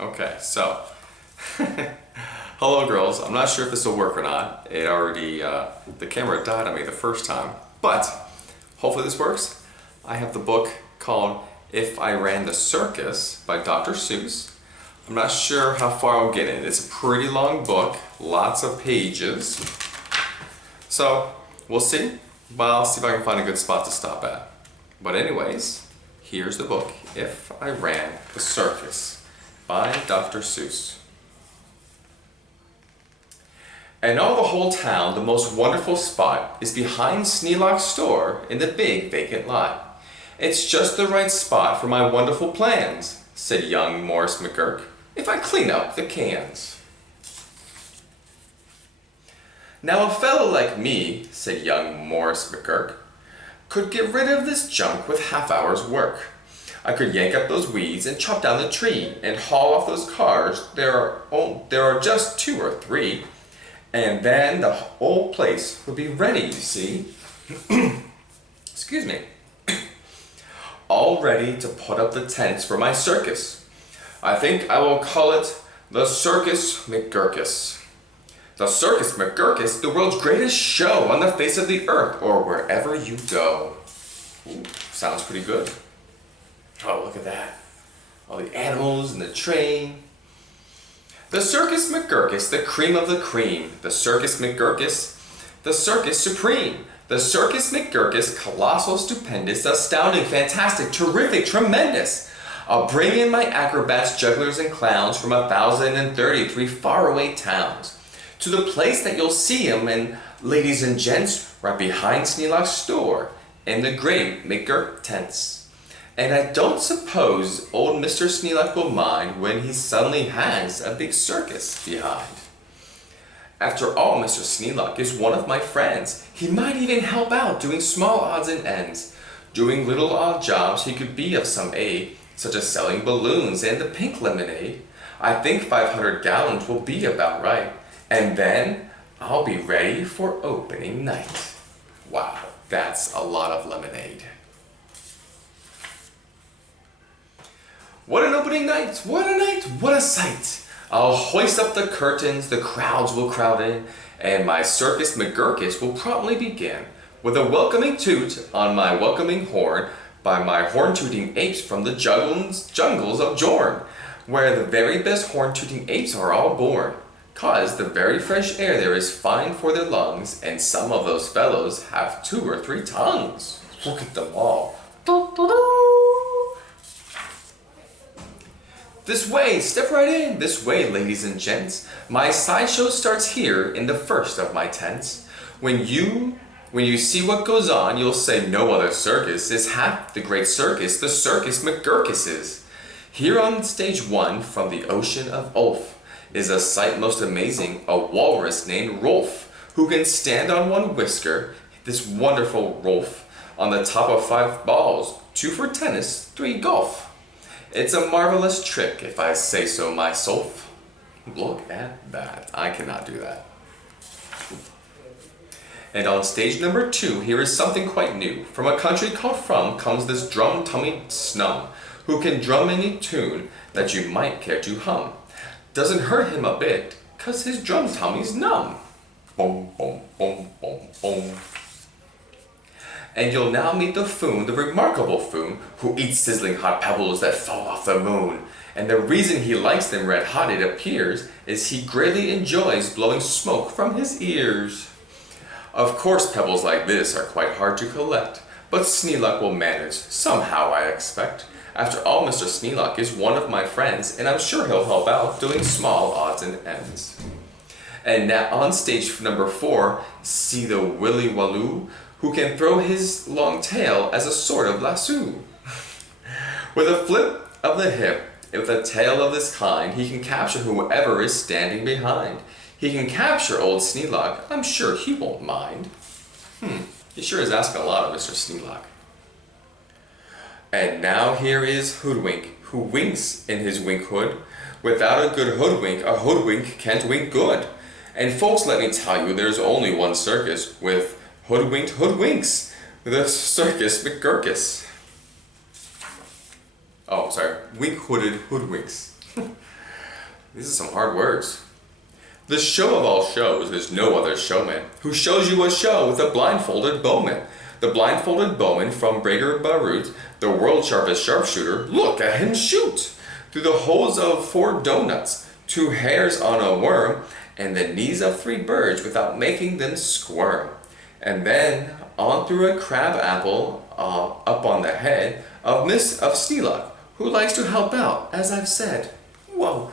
Okay, so hello girls. I'm not sure if this will work or not. It already, the camera died on me the first time, but hopefully this works. I have the book called If I Ran the Circus by Dr. Seuss. I'm not sure how far I'll get in. It's a pretty long book, lots of pages. So we'll see, but I'll see if I can find a good spot to stop at. But anyways, here's the book, If I Ran the Circus by Dr. Seuss. And all the whole town, the most wonderful spot is behind Sneelock's store in the big vacant lot. It's just the right spot for my wonderful plans, said young Morris McGurk, if I clean up the cans. Now a fellow like me, said young Morris McGurk, could get rid of this junk with half-hour's work. I could yank up those weeds and chop down the tree and haul off those cars. There are just 2 or 3. And then the whole place would be ready, you see. Excuse me. All ready to put up the tents for my circus. I think I will call it the Circus McGurkus. The Circus McGurkus, the world's greatest show on the face of the earth or wherever you go. Ooh, sounds pretty good. Oh, look at that. All the animals and the train. The Circus McGurkus, the cream of the cream. The Circus McGurkus, the circus supreme. The Circus McGurkus, colossal, stupendous, astounding, fantastic, terrific, tremendous. I'll bring in my acrobats, jugglers, and clowns from 1,033 faraway towns to the place that you'll see 'em, and ladies and gents, right behind Sneelock's store in the great McGurk tents. And I don't suppose old Mr. Sneelock will mind when he suddenly has a big circus behind. After all, Mr. Sneelock is one of my friends. He might even help out doing small odds and ends. Doing little odd jobs he could be of some aid, such as selling balloons and the pink lemonade. I think 500 gallons will be about right. And then I'll be ready for opening night. Wow, that's a lot of lemonade. What an opening night! What a night! What a sight! I'll hoist up the curtains, the crowds will crowd in, and my Circus McGurkus will promptly begin with a welcoming toot on my welcoming horn by my horn-tooting apes from the jungles of Jorn, where the very best horn-tooting apes are all born. 'Cause the very fresh air there is fine for their lungs, and some of those fellows have 2 or 3 tongues. Look at them all. This way, step right in, this way, ladies and gents. My sideshow starts here in the first of my tents. When you see what goes on, you'll say no other circus is half the great circus, the Circus McGurkus is. Here on stage 1, from the ocean of Ulf, is a sight most amazing, a walrus named Rolf, who can stand on one whisker, this wonderful Rolf, on the top of 5 balls, 2 for tennis, 3 golf. It's a marvelous trick, if I say so myself. Look at that. I cannot do that. And on stage number 2, here is something quite new. From a country called From comes this drum-tummied snum, who can drum any tune that you might care to hum. Doesn't hurt him a bit, 'cause his drum-tummy's numb. Boom, boom, boom, boom, boom. And you'll now meet the Foon, the remarkable Foon, who eats sizzling hot pebbles that fall off the moon. And the reason he likes them red hot, it appears, is he greatly enjoys blowing smoke from his ears. Of course, pebbles like this are quite hard to collect, but Sneelock will manage, somehow I expect. After all, Mr. Sneelock is one of my friends, and I'm sure he'll help out doing small odds and ends. And now on stage number 4, see the Willy Walloo, who can throw his long tail as a sort of lasso. With a flip of the hip, with a tail of this kind, he can capture whoever is standing behind. He can capture old Sneelock, I'm sure he won't mind. He sure is asking a lot of Mr. Sneelock. And now here is Hoodwink, who winks in his wink hood. Without a good hoodwink, a hoodwink can't wink good. And folks, let me tell you, there's only one circus with hoodwinked hoodwinks, the Circus McGurkus. Oh, sorry, wink-hooded hoodwinks. These are some hard words. The show of all shows is no other showman who shows you a show with a blindfolded bowman. The blindfolded bowman from Breger Barut, the world's sharpest sharpshooter, look at him shoot! Through the holes of 4 donuts, 2 hairs on a worm, and the knees of 3 birds without making them squirm. And then on through a crab apple up on the head of Miss of Sneelock, who likes to help out, as I've said. Whoa!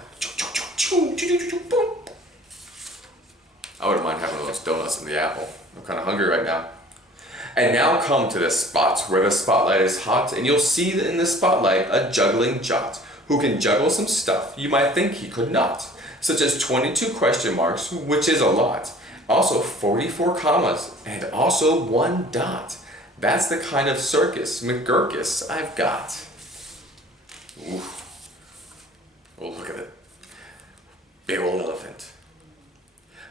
I wouldn't mind having those donuts in the apple. I'm kind of hungry right now. And now come to the spot where the spotlight is hot, and you'll see in the spotlight a juggling jot, who can juggle some stuff you might think he could not, such as 22 question marks, which is a lot, also 44 commas, and also 1 dot. That's the kind of circus McGurkus I've got. Ooh. Oh, look at it. Big old elephant.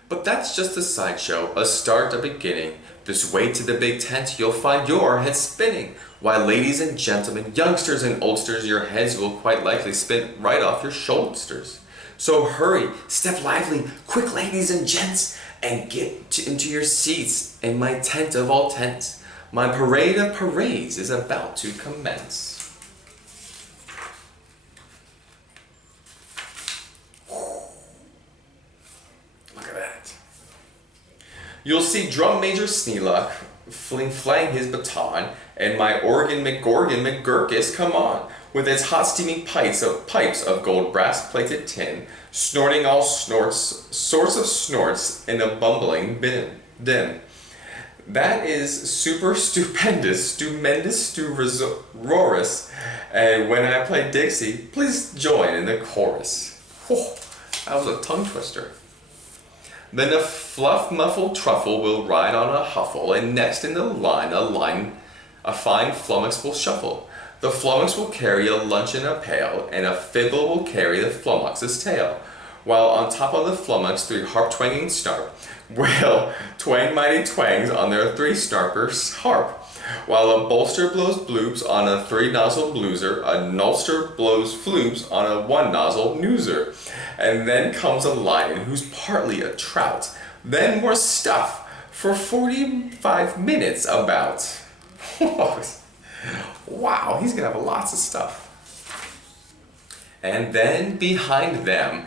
But that's just a sideshow, a start, a beginning. This way to the big tent, you'll find your head spinning. Why, ladies and gentlemen, youngsters and oldsters, your heads will quite likely spin right off your shoulders. So hurry, step lively, quick, ladies and gents, and get into your seats in my tent of all tents. My parade of parades is about to commence. You'll see Drum Major Sneelock fling his baton, and my organ McGorgon McGurkus come on, with its hot steaming pipes of gold brass plated tin, snorting all sorts of snorts in a bumbling din. That is super stupendous, roarous, and when I play Dixie, please join in the chorus. Oh, that was a tongue twister. Then a fluff muffled truffle will ride on a huffle, and next in the line a fine flummox will shuffle. The flummox will carry a lunch in a pail, and a fiddle will carry the flummox's tail. While on top of the flummox 3 harp twanging snarp will twang mighty twangs on their 3 snarpers harp. While a bolster blows bloops on a 3-nozzle blueser, a nulster blows floops on a 1-nozzle newser. And then comes a lion who's partly a trout. Then more stuff for 45 minutes about. Wow, he's gonna have lots of stuff. And then behind them,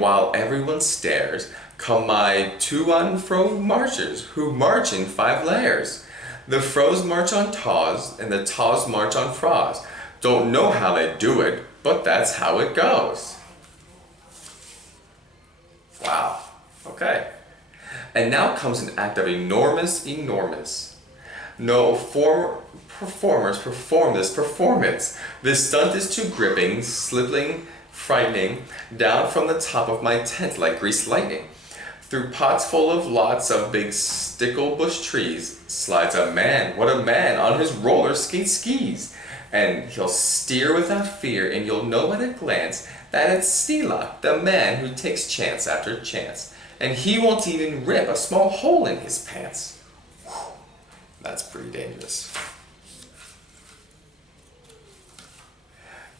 while everyone stares, come my 2 on-fro marchers, who march in 5 layers. The fros march on taws, and the taws march on frogs. Don't know how they do it, but that's how it goes. Wow, okay. And now comes an act of enormous. No performers perform this performance. This stunt is too gripping, slipping, frightening, down from the top of my tent like greased lightning. Through pots full of lots of big sticklebush trees slides a man, what a man, on his roller skis. And he'll steer without fear, and you'll know at a glance that it's Sneelock, the man who takes chance after chance. And he won't even rip a small hole in his pants. Whew, that's pretty dangerous.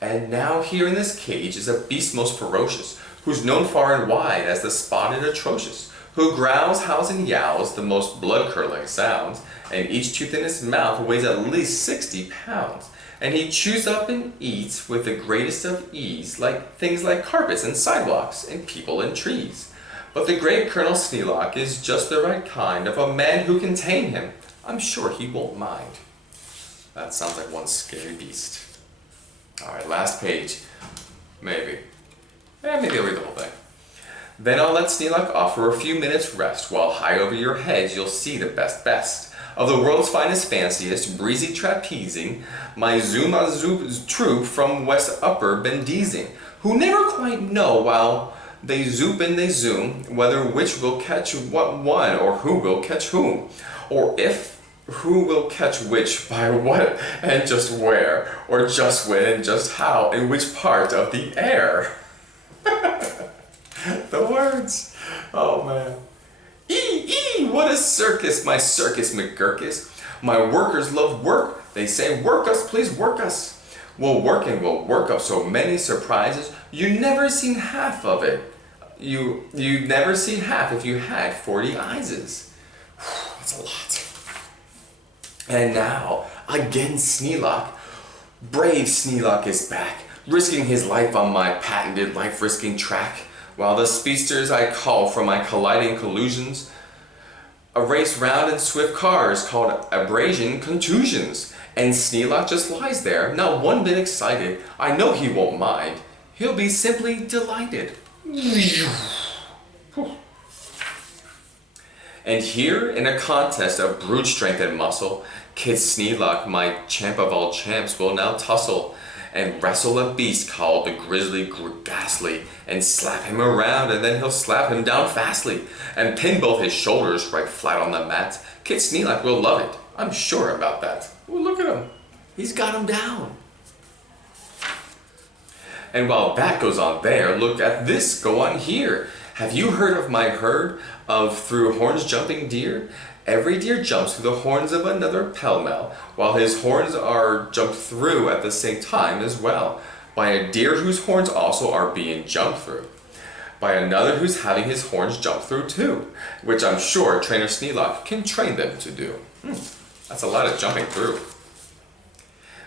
And now here in this cage is a beast most ferocious, who's known far and wide as the spotted atrocious, who growls, howls, and yowls the most blood-curdling sounds, and each tooth in his mouth weighs at least 60 pounds. And he chews up and eats with the greatest of ease, like things like carpets and sidewalks and people and trees. But the great Colonel Sneelock is just the right kind of a man who can tame him. I'm sure he won't mind. That sounds like one scary beast. Alright, last page. Maybe. Maybe I'll read the whole thing. Then I'll let Sneelock off for a few minutes rest, while high over your heads you'll see the best of the world's finest, fanciest, breezy trapezing, my Zoom-a-Zoop troop from West Upper Bendizing, who never quite know while they zoop and they zoom, whether which will catch what one, or who will catch whom, or if who will catch which by what and just where, or just when and just how, in which part of the air. The words. Oh man. What a circus, my circus McGurkus. My workers love work. They say, work us, please work us. Will work and will work up so many surprises, you never seen half of it. You'd never see half if you had 40 eyes. That's a lot. And now, again Sneelock. Brave Sneelock is back, risking his life on my patented life-risking track, while the speedsters I call from my colliding collusions a race round in swift cars called abrasion contusions. And Sneelock just lies there, not one bit excited. I know he won't mind. He'll be simply delighted. And here, in a contest of brute strength and muscle, Kid Sneelock, my champ of all champs, will now tussle and wrestle a beast called the Grizzly Ghastly, and slap him around, and then he'll slap him down fastly, and pin both his shoulders right flat on the mat. Kid Sneelock will love it, I'm sure about that. Ooh, look at him, he's got him down. And while that goes on there, look at this go on here. Have you heard of my herd of through horns jumping deer? Every deer jumps through the horns of another pell-mell, while his horns are jumped through at the same time as well, by a deer whose horns also are being jumped through, by another who's having his horns jumped through too, which I'm sure Trainer Sneelock can train them to do. That's a lot of jumping through.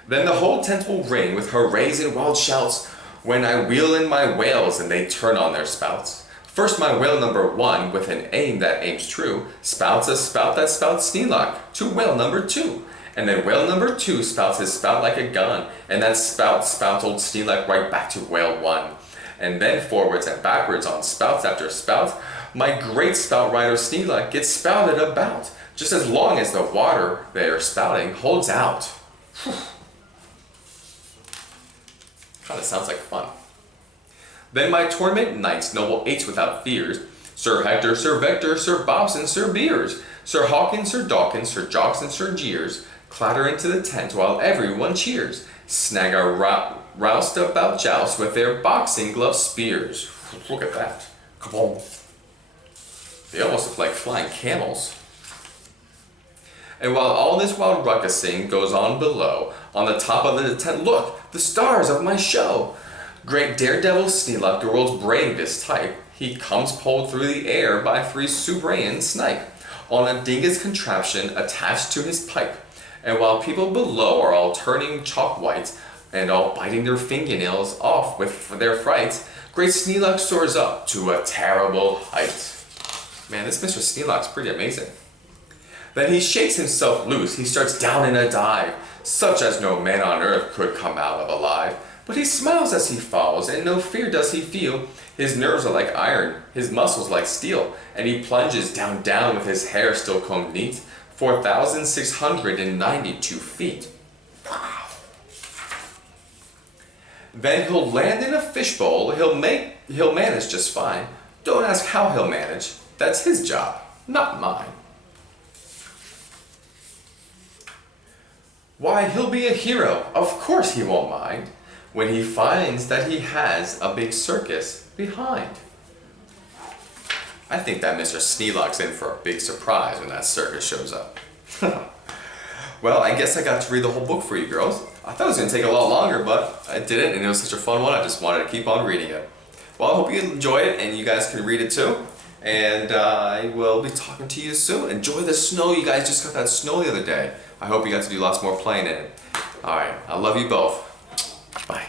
Then the whole tent will ring with hoorays and wild shouts when I wheel in my whales and they turn on their spouts. First my whale number 1, with an aim that aims true, spouts a spout that spouts Sneelock to whale number 2. And then whale number 2 spouts his spout like a gun, and that spouts old Sneelock right back to whale 1. And then forwards and backwards on spouts after spout, my great spout rider Sneelock gets spouted about, just as long as the water they are spouting holds out. Kinda sounds like fun. Then my tournament knights, noble 8s without fears, Sir Hector, Sir Vector, Sir Bobson, Sir Beers, Sir Hawkins, Sir Dawkins, Sir Jocks, and Sir Jeers, clatter into the tent while everyone cheers, snag a roust about joust with their boxing glove spears. Look at that. Kaboom. They almost look like flying camels. And while all this wild ruckusing goes on below, on the top of the tent, look, the stars of my show. Great daredevil Sneelock, the world's bravest type, he comes pulled through the air by 3 Subrayan snipe, on a dingus contraption attached to his pipe. And while people below are all turning chalk white, and all biting their fingernails off with their fright, great Sneelock soars up to a terrible height. Man, this Mr. Sneelock's pretty amazing. Then he shakes himself loose, he starts down in a dive, such as no man on earth could come out of alive. But he smiles as he falls, and no fear does he feel. His nerves are like iron, his muscles like steel, and he plunges down with his hair still combed neat, 4,692 feet. Wow. Then he'll land in a fishbowl, he'll manage just fine. Don't ask how he'll manage, that's his job, not mine. Why, he'll be a hero, of course he won't mind, when he finds that he has a big circus behind. I think that Mr. Sneelock's in for a big surprise when that circus shows up. Well, I guess I got to read the whole book for you girls. I thought it was going to take a lot longer, but I didn't, and it was such a fun one, I just wanted to keep on reading it. Well, I hope you enjoy it, and you guys can read it too. And I will be talking to you soon. Enjoy the snow. You guys just got that snow the other day. I hope you got to do lots more playing in it. Alright, I love you both. Bye.